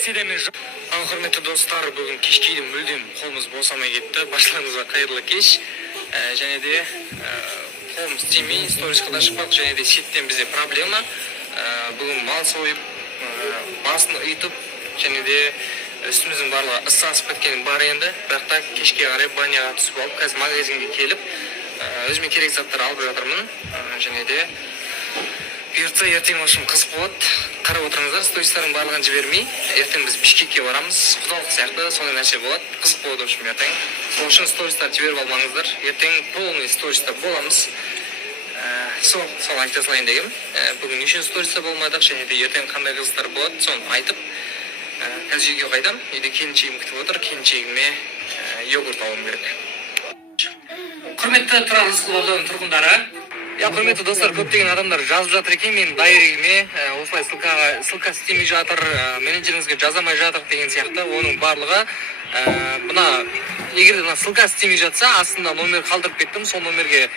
седемен құрметті достар, бүгін кешкейді мүлдем қолымыз босамай кетті. Башларыңызға қайырлы кеш. Және де қолымыз тимей, сторисқа да шықпадық. Және де сеттен бізде проблема. Бүгін мал сойып, басын ұйтып, және де үстіміздің барлығы ысасып кеткен бар енді. Бірақ та кешке қарай баняға түсіп алып, қазір магазинге келіп, өзіме керек заттар алып жатырмын. Және де бұйыртса ертең машым қызық болады. Қарап отырыңыздар, стористардың барлығын жібермей, ертең біз Бішкекке барамыз. Құдалық сияқты сондай нәрсе болады. Қызық болады үшін ертең. Сол үшін стористар жіберіп алмаңыздар. Ертең полный сториста боламыз. Сол айта салайын дегем. Бүгін неше сториста болмадық, және де ертең қандай қызықтар болады, соны айтып, қазір үйге қайтам. Үйде келіншегім күтіп отыр. Келіншегіме йогурт алуым керек. Құрметті Тұрар Рысқұлов ауданының тұрғындары, құрметті достар, көптеген адамдар жазып жатыр екен мен дайрегіме, осылай ссылка істемей жатыр, менеджеріңізге жазамай жатыр деген сияқты. Оның барлығы мына егер ссылка істемей жатса, астында номер қалдырып кеттім, сол номерге